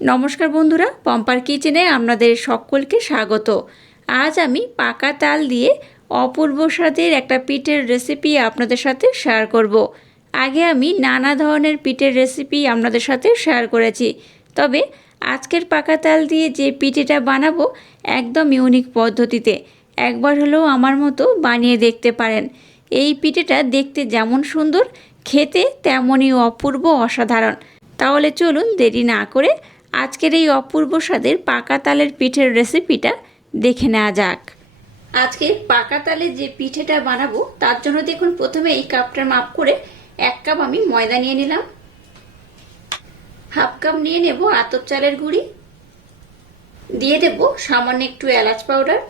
নমস্কার বন্ধুরা, পম্পার কিচেনে আপনাদের সকলকে স্বাগত। আজ আমি পাকা তাল দিয়ে অপূর্ব স্বাদের একটা পিঠের রেসিপি আপনাদের সাথে শেয়ার করব। আগে আমি নানা ধরনের পিঠের রেসিপি আপনাদের সাথে শেয়ার করেছি, তবে আজকের পাকা তাল দিয়ে যে পিঠেটা বানাবো একদম ইউনিক পদ্ধতিতে, একবার হলেও আমার মতো বানিয়ে দেখতে পারেন। এই পিঠেটা দেখতে যেমন সুন্দর, খেতে তেমনই অপূর্ব অসাধারণ। তাহলে চলুন দেরি না করে আজকের এই অপূর্ব স্বাদের পাকা তালের পিঠের রেসিপিটা দেখে নেওয়া যাক। আজকে পাকা তালের যে পিঠেটা বানাবো, তার জন্য দেখুন প্রথমে এই কাপটার মাপ করে এক কাপ আমি ময়দা নিয়ে নিলাম। হাফ কাপ নিয়ে নেব আতপ চালের গুঁড়ি। দিয়ে দেব সামান্য একটু এলাচ পাউডার।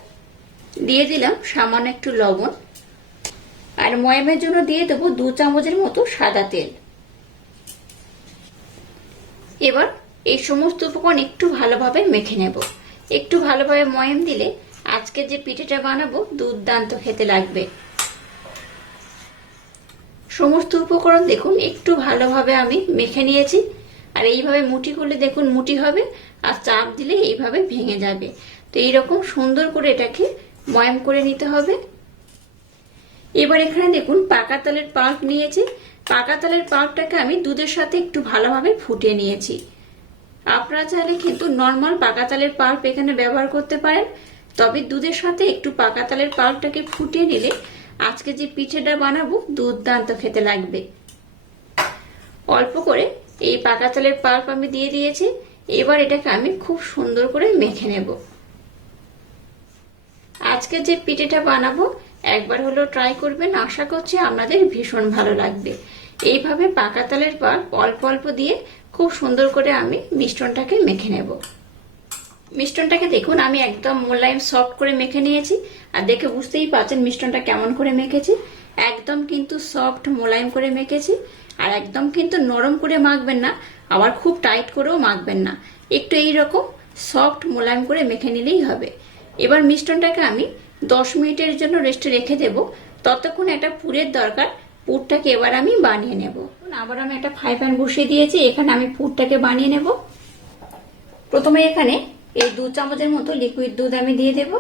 দিয়ে দিলাম সামান্য একটু লবণ। আর ময়মের জন্য দিয়ে দেবো দু চামচের মতো সাদা তেল। এবার এই সমস্ত উপকরণ একটু ভালোভাবে মেখে নেব। একটু ভালোভাবে ময়ম দিলে আজকে যে পিঠেটা বানাবো দুর্দান্ত খেতে লাগবে। সমস্ত উপকরণ দেখুন, একটু ভালোভাবে আমি মেখে নিয়েছি। আর এইভাবে মুঠি করলে দেখুন মুঠি হবে, আর চাপ দিলে এইভাবে ভেঙে যাবে। তো এইরকম সুন্দর করে এটাকে ময়াম করে নিতে হবে। এবার এখানে দেখুন পাকা তালের পাল্প নিয়েছি। পাকা তালের পাল্পটাকে আমি দুধের সাথে একটু ভালোভাবে ফুটিয়ে নিয়েছি। আপনারা চাইলে কিন্তু নর্মাল পাকা তালের পাল্প এখানে ব্যবহার করতে পারেন। তবে দুধের সাথে একটু পাকা তালের পাল্পটাকে ফুটিয়ে নিলে আজকে যে পিঠেটা বানাবো, দুর্দান্ত খেতে লাগবে। অল্প করে এই পাকা তালের পাল্প আমি দিয়ে দিয়েছি। এবার এটাকে আমি খুব সুন্দর করে মেখে নেব। আজকে যে পিঠেটা বানাবো, একবার হলো ট্রাই করবেন। আশা করছি আপনাদের ভীষণ ভালো লাগবে। এইভাবে পাকা তালের পাল্প অল্প অল্প দিয়ে খুব সুন্দর করে আমি মিষ্টনটাকে মেখে নেব। মিষ্টনটাকে দেখুন, আমি একদম মোলায়েম সফট করে মেখে নিয়েছি। আর দেখে বুঝতেই পারছেন মিষ্টনটা কেমন করে মেখেছি। একদম কিন্তু সফট মোলায়েম করে মেখেছি। আর একদম কিন্তু নরম করে মাখবেন না, আবার খুব টাইট করেও মাখবেন না। একটু এই রকম সফট মোলায়েম করে মেখে নিলেই হবে। এবার মিষ্টনটাকে আমি দশ মিনিটের জন্য রেস্টে রেখে দেব। ততক্ষণ একটা পুরের দরকার পুরটাকে এবার আমি বানিয়ে নেব। আবার আমি একটা ফ্রাই প্যান বসিয়ে দিয়েছি, এখানে আমি পুরটাকে বানিয়ে নেব। প্রথমে এখানে এই দু চামচের মতো লিকুইড দুধ আমি দিয়ে দেব।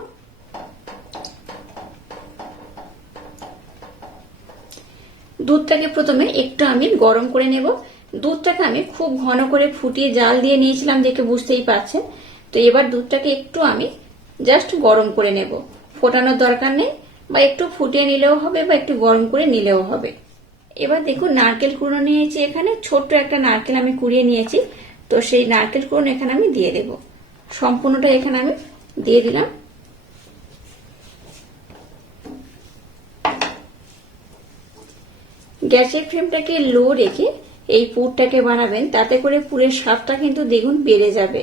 দুধটাকে প্রথমে একটু আমি গরম করে নেব। দুধটাকে আমি খুব ঘন করে ফুটিয়ে জাল দিয়ে নিয়েছিলাম দেখে বুঝতেই পারছেন। তো এবার দুধটাকে একটু আমি জাস্ট গরম করে নেব। ফোটানোর দরকার নেই। বা একটু ফুটিয়ে নিলেও হবে বা একটু গরম করে নিলেও হবে। এবার দেখুন, নারকেল কুড়ো নিয়েছি এখানে। ছোট্ট একটা নারকেল আমি কুড়িয়ে নিয়েছি। তো সেই নারকেল কুড়ো এখানে আমি দিয়ে দেব। সম্পূর্ণটা এখানে আমি দিয়ে দিলাম। গ্যাসের ফ্লেমটাকে লো রেখে এই পুরটাকে বানাবেন। তাতে করে পুরের স্বাদটা কিন্তু দ্বিগুণ বেড়ে যাবে।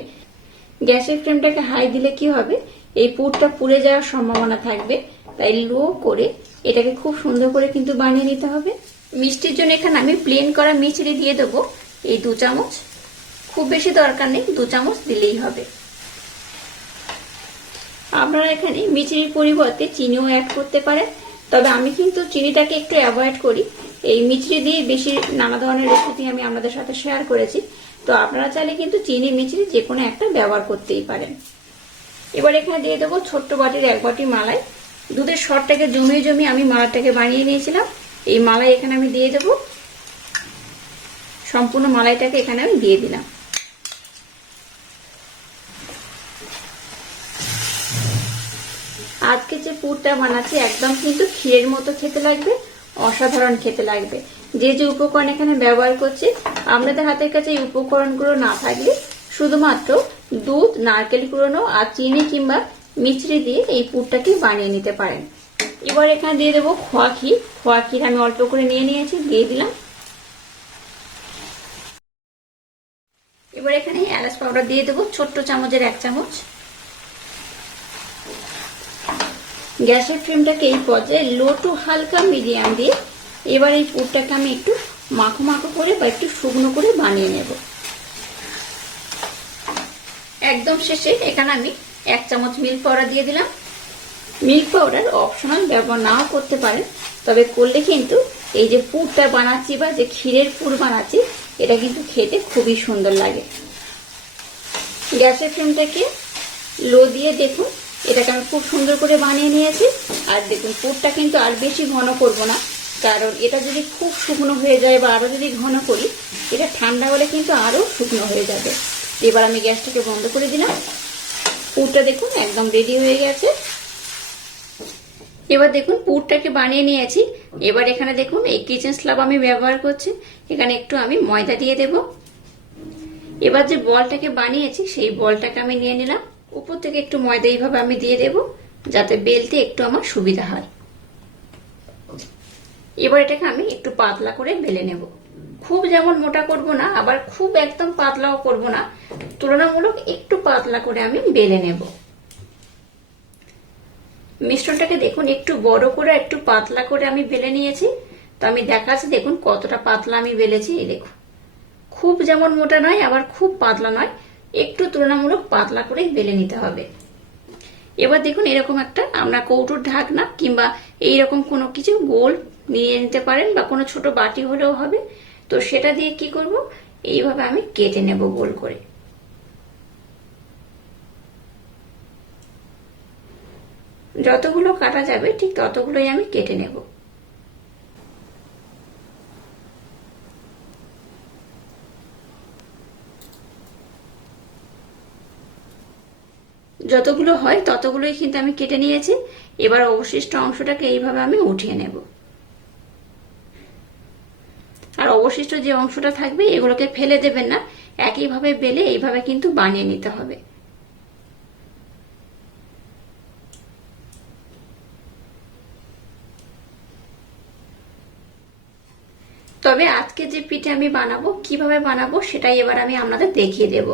গ্যাসের ফ্লেমটাকে হাই দিলে কি হবে? এই পুরটা পুড়ে যাওয়ার সম্ভাবনা থাকবে। তাই লো করে এটাকে খুব সুন্দর করে কিন্তু বানিয়ে নিতে হবে। মিষ্টির জন্য এখানে আমি প্লেন করা মিচড়ি দিয়ে দেবো। এই দু চামচ। খুব বেশি দরকার নেই, দু চামচ দিলেই হবে। আপনারা এখানে মিচড়ির পরিবর্তে চিনিও অ্যাড করতে পারেন। তবে আমি কিন্তু চিনিটাকে একটু অ্যাভয়েড করি। এই মিচড়ি দিয়ে বেশি নানা ধরনের রেসিপি আমি আপনাদের সাথে শেয়ার করেছি। তো আপনারা চাইলে কিন্তু চিনি মিচড়ি যে কোনো একটা ব্যবহার করতেই পারেন। এবার এখানে দিয়ে দেবো ছোট্ট বাটির এক বাটি মালাই। দুধের শরটাকে জমিয়ে জমিয়ে আমি মালাটাকে বানিয়ে নিয়েছিলাম। এই মালাই এখানে আমি দিয়ে দেব। সম্পূর্ণ মালাইটাকে এখানে আমি দিয়ে দিলাম। আজকে যে পুরটা বানাচ্ছি, একদম কিন্তু ক্ষীরের মতো খেতে লাগবে, অসাধারণ খেতে লাগবে। যে যে উপকরণ এখানে ব্যবহার করছি, আপনাদের হাতের কাছে এই উপকরণগুলো না থাকলে শুধুমাত্র দুধ, নারকেল কুড়োনো আর চিনি কিংবা মিছরি দিয়ে এই পুরটাকে বানিয়ে নিতে পারেন। এবার এখানে দিয়ে দেবো খোয়া ক্ষীর। খোয়া ক্ষীর আমি অল্প করে নিয়ে নিয়েছি, দিয়ে দিলাম। এবার এখানে এলাচ পাউডার দিয়ে দেবো, ছোট্ট চামচের এক চামচ। গ্যাসের ফ্লেমটাকে এই পর্যায়ে লো টু হালকা মিডিয়াম দিয়ে এবার এই পুরটাকে আমি একটু মাখো মাখো করে বা একটু শুকনো করে বানিয়ে নেব। একদম শেষে এখানে আমি এক চামচ মিল্ক পাউডার দিয়ে দিলাম। মিল্ক পাউডার অপশনাল ব্যবহার নাও করতে পারেন, তবে করলে কিন্তু এই যে পুরটা বানাচ্ছি বা যে ক্ষীরের পুর বানাচ্ছি, এটা কিন্তু খেতে খুবই সুন্দর লাগে। গ্যাসের ফ্লেমটাকে লো দিয়ে দেখুন, এটাকে আমি খুব সুন্দর করে বানিয়ে নিয়েছি। আর দেখুন, পুরটা কিন্তু আর বেশি ঘন করব না, কারণ এটা যদি খুব শুকনো হয়ে যায় বা আরও যদি ঘন করি, এটা ঠান্ডা হলে কিন্তু আরও শুকনো হয়ে যাবে। এবার আমি গ্যাসটাকে বন্ধ করে দিলাম। পুরটা দেখুন, একদম রেডি হয়ে গেছে। এবার দেখুন, পুরটাকে বানিয়ে নিয়েছি। এবার এখানে দেখুন, এই কিচেন স্লাব আমি ব্যবহার করছি। এখানে একটু আমি ময়দা দিয়ে দেব। এবার যে বলটাকে বানিয়েছি, সেই বলটাকে আমি নিয়ে নিলাম। উপর থেকে একটু ময়দা এইভাবে আমি দিয়ে দেব, যাতে বেলতে একটু আমার সুবিধা হয়। এবার এটাকে আমি একটু পাতলা করে বেলে নেব। খুব যেমন মোটা করব না, আবার খুব একদম পাতলাও করব না, তুলনামূলক একটু পাতলা করে আমি বেলে নেব। মিশ্রণটাকে দেখুন, একটু বড় করে, একটু পাতলা করে আমি বেলে নিয়েছি। তো আমি দেখাচ্ছি, দেখুন কতটা পাতলা আমি বেলেছি, এই দেখুন। খুব যেমন মোটা নয়, আবার খুব পাতলা নয়, একটু তুলনামূলক পাতলা করে বেলে নিতে হবে। এবার দেখুন, এরকম একটা আমরা কৌটোর ঢাকনা কিংবা এইরকম কোনো কিছু গোল নিয়ে নিতে পারেন বা কোনো ছোট বাটি হলেও হবে। তো সেটা দিয়ে কি করব? এইভাবে আমি কেটে নেব গোল করে। যতগুলো কাটা যাবে, ঠিক ততগুলোই আমি কেটে নেব। যতগুলো হয়, ততগুলোই কিন্তু আমি কেটে নিয়েছি। এবার অবশিষ্ট অংশটাকে এইভাবে আমি উঠিয়ে নেব আর অবশিষ্ট যে অংশটা থাকবে, এগুলোকে ফেলে দেবেন না। একইভাবে বেলে এইভাবে কিন্তু বানিয়ে নিতে হবে। তবে আজকে যে পিঠে আমি বানাবো, কীভাবে বানাবো, সেটাই এবার আমি আপনাদের দেখিয়ে দেব।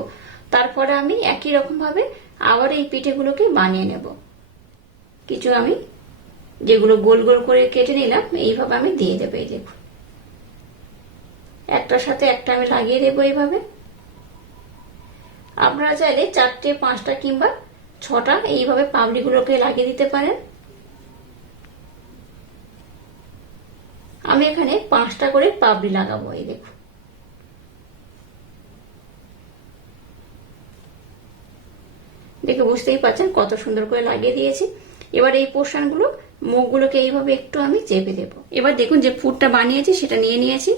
তারপরে আমি একই রকম ভাবে আবার এই পিঠেগুলোকে বানিয়ে নেব। কিছু আমি যেগুলো গোল গোল করে কেটে নিলাম, এইভাবে আমি দিয়ে দেবো, এই দেখুন। একটার সাথে একটা আমি লাগিয়ে দেবো এইভাবে। আপনারা চাইলে চারটে, পাঁচটা কিংবা ছটা এইভাবে পাবড়িগুলোকে লাগিয়ে দিতে পারেন। আমি এখানে পাঁচটা করে পাবড়ি লাগাবো, এই দেখুন। দেখে বুঝতেই পারছেন কত সুন্দর করে লাগিয়ে দিয়েছি। এবার এই পোর্শনগুলো মুখগুলোকে এইভাবে একটু আমি চেপে দেবো। এবার দেখুন যে পুরটা বানিয়েছি, সেটা নিয়ে নিয়েছি।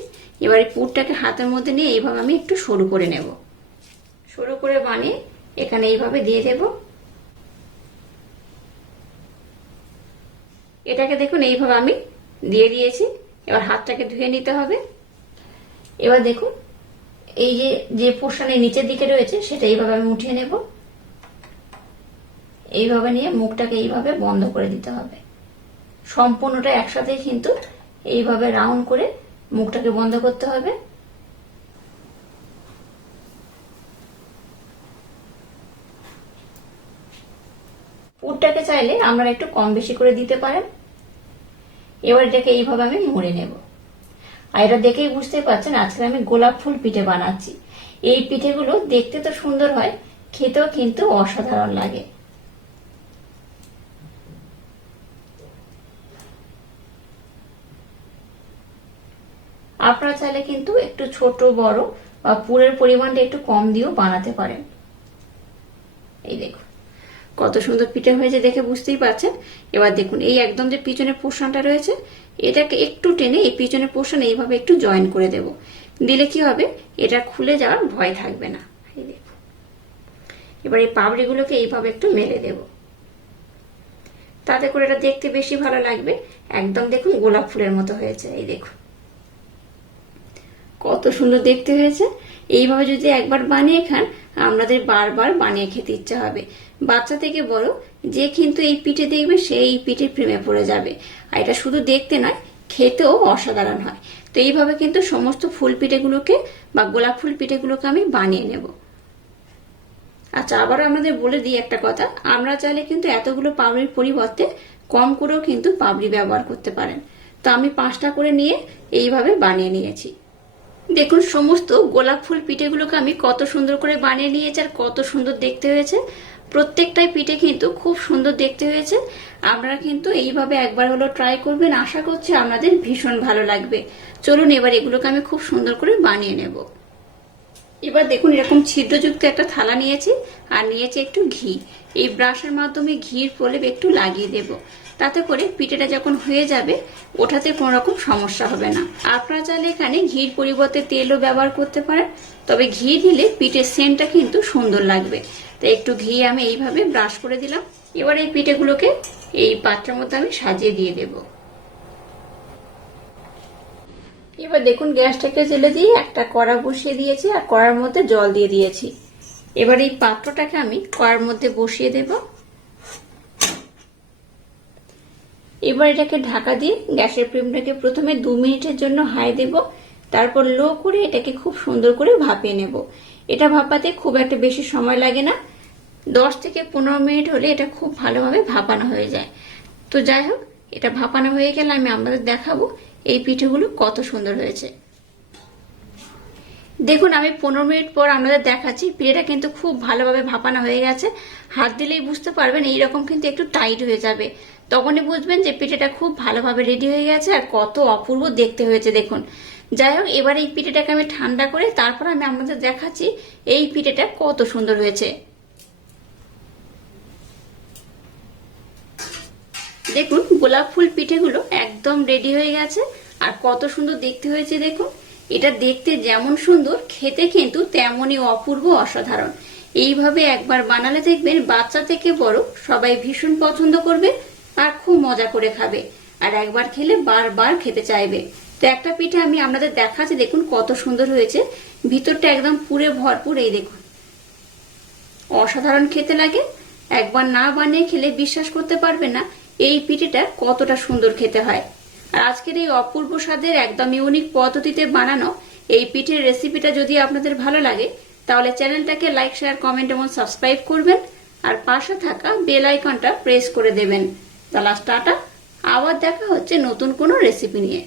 এবার এই পুরটাকে হাতের মধ্যে নিয়ে এইভাবে আমি একটু সরু করে নেব। সরু করে বানিয়ে এখানে এইভাবে দিয়ে দেব। এটাকে দেখুন এইভাবে আমি দিয়ে দিয়েছি। এবার হাতটাকে ধুয়ে নিতে হবে। এবার দেখুন, এই যে যে পোর্শনের নিচের দিকে রয়েছে, সেটা এইভাবে আমি উঠিয়ে নেব। এইভাবে নিয়ে মুখটাকে এইভাবে বন্ধ করে দিতে হবে। সম্পূর্ণটা একসাথে কিন্তু এইভাবে রাউন্ড করে মুখটাকে বন্ধ করতে হবে। পুরটাকে চাইলে আমরা একটু কম বেশি করে দিতে পারেন। এবার এটাকে এইভাবে আমি মুড়ে নেব। আর এটা দেখেই বুঝতে পারছেন, আজকে আমি গোলাপ ফুল পিঠে বানাচ্ছি। এই পিঠেগুলো দেখতে তো সুন্দর হয়, খেতেও কিন্তু অসাধারণ লাগে। আপনারা চাইলে কিন্তু একটু ছোট, বড় বা পুরের পরিমাণটা একটু কম দিয়েও বানাতে পারেন। এই দেখুন, কত সুন্দর পিঠে হয়েছে দেখে বুঝতেই পারছেন। এবার দেখুন, এই একদম যে পিছনের পোর্শনটা রয়েছে, এটাকে একটু টেনে এই পিছনের পোর্শন এইভাবে একটু জয়েন করে দেব। দিলে কি হবে? এটা খুলে যাওয়ার ভয় থাকবে না। এই দেখুন, এবার এই পাবড়িগুলোকে এইভাবে একটু মেলে দেব। তাতে করে এটা দেখতে বেশি ভালো লাগবে। একদম দেখুন গোলাপ ফুলের মতো হয়েছে। এই দেখুন কত সুন্দর দেখতে হয়েছে। এইভাবে যদি একবার বানিয়ে খান আপনাদের বারবার বানিয়ে খেতে ইচ্ছা হবে। বাচ্চা থেকে বড়, যে কিন্তু এই পিঠে দেখবে সে এই পিঠে প্রেমে পড়ে যাবে। আর এটা শুধু দেখতে নয়, খেতেও অসাধারণ হয়। তো এইভাবে কিন্তু সমস্ত ফুল পিঠেগুলোকে বা গোলাপ ফুল পিঠেগুলোকে আমি বানিয়ে নেব। আচ্ছা আবার আমাদের বলে দিই একটা কথা। আমরা চাইলে কিন্তু এতগুলো পাবড়ির পরিবর্তে কম করেও কিন্তু পাবড়ি ব্যবহার করতে পারেন। তো আমি পাঁচটা করে নিয়ে এইভাবে বানিয়ে নিয়েছি। দেখুন, সমস্ত গোলাপ ফুল পিঠেগুলোকে আমি কত সুন্দর করে বানিয়ে নিয়েছি আর কত সুন্দর দেখতে হয়েছে। প্রত্যেকটাই পিঠে কিন্তু খুব সুন্দর দেখতে হয়েছে। আপনারা কিন্তু এইভাবে একবার হলো ট্রাই করবেন। আশা করছি আপনাদের ভীষণ ভালো লাগবে। চলুন, এবার এগুলোকে আমি খুব সুন্দর করে বানিয়ে নেব। এবার দেখুন, এরকম ছিদ্রযুক্ত একটা থালা নিয়েছি। আর নিয়েছি একটু ঘি। এই ব্রাশের মাধ্যমে ঘির প্রলেপ একটু লাগিয়ে দেব। তাতে করে পিঠেটা যখন হয়ে যাবে, ওঠাতে কোনো রকম সমস্যা হবে না। আপনারা চাইলে এখানে ঘির পরিবর্তে তেলও ব্যবহার করতে পারেন, তবে ঘি দিলে পিঠের সেন্টটা কিন্তু সুন্দর লাগবে। তাই একটু ঘি আমি এইভাবে ব্রাশ করে দিলাম। এবার এই পিঠেগুলোকে এই পাত্রের মধ্যে আমি সাজিয়ে দিয়ে দেবো। এবার দেখুন, গ্যাসটাকে জেলে দিয়ে একটা কড়া বসিয়ে দিয়েছি আর কড়ার মধ্যে জল দিয়ে দিয়েছি। এবার এই পাত্রটাকে আমি কড়ার মধ্যে বসিয়ে দেব। এবার এটাকে ঢাকা দিয়ে গ্যাসের ফ্লেমটাকে প্রথমে দু মিনিটের জন্য হাই দেব। তারপর লো করে এটাকে খুব সুন্দর করে ভাপিয়ে নেব। এটা ভাপাতে খুব একটা বেশি সময় লাগে না। দশ থেকে পনেরো মিনিট হলে এটা খুব ভালোভাবে ভাপানো হয়ে যায়। তো যাই হোক, এটা ভাপানো হয়ে গেলে আমি আপনাদের দেখাবো এই পিঠেগুলো কত সুন্দর হয়েছে। দেখুন, আমি পনেরো মিনিট পর আপনাদের দেখাচ্ছি পিঠেটা কিন্তু খুব ভালোভাবে ভাপানো হয়ে গেছে। হাত দিলেই বুঝতে পারবেন, এইরকম কিন্তু একটু টাইট হয়ে যাবে। তখনই বুঝবেন যে পিঠেটা খুব ভালোভাবে রেডি হয়ে গেছে আর কত অপূর্ব দেখতে হয়েছে, দেখুন। যাই হোক, এবার এই পিঠেটাকে আমি ঠান্ডা করে তারপর আমি আপনাদের দেখাচ্ছি এই পিঠেটা কত সুন্দর হয়েছে। দেখুন, গোলাপ ফুল পিঠেগুলো একদম রেডি হয়ে গেছে আর কত সুন্দর দেখতে হয়েছে, দেখুন। এটা দেখতে যেমন সুন্দর, খেতে কিন্তু তেমনই অপূর্ব অসাধারণ। এইভাবে একবার বানালে দেখবেন বাচ্চা থেকে বড় সবাই ভীষণ পছন্দ করবে। আর খুব মজা করে খাবে। আর একবার খেলে বারবার খেতে চাইবে। তো একটা পিঠে আমি আপনাদের দেখাচ্ছি, দেখুন কত সুন্দর হয়েছে। ভিতরটা একদম পুরে ভরপুর, এই দেখুন। অসাধারণ খেতে লাগে। একবার না বানিয়ে খেলে বিশ্বাস করতে পারবে না, এই পিঠেটা কতটা সুন্দর খেতে হয়। আর আজকের এই অপূর্ব স্বাদের একদম ইউনিক পদ্ধতিতে বানানো এই পিঠের রেসিপিটা যদি আপনাদের ভালো লাগে, তাহলে চ্যানেলটাকে লাইক, শেয়ার, কমেন্ট এবং সাবস্ক্রাইব করবেন। আর পাশে থাকা বেল আইকনটা প্রেস করে দেবেন। তাহলে টাটা। আবার দেখা হচ্ছে নতুন কোনো রেসিপি নিয়ে।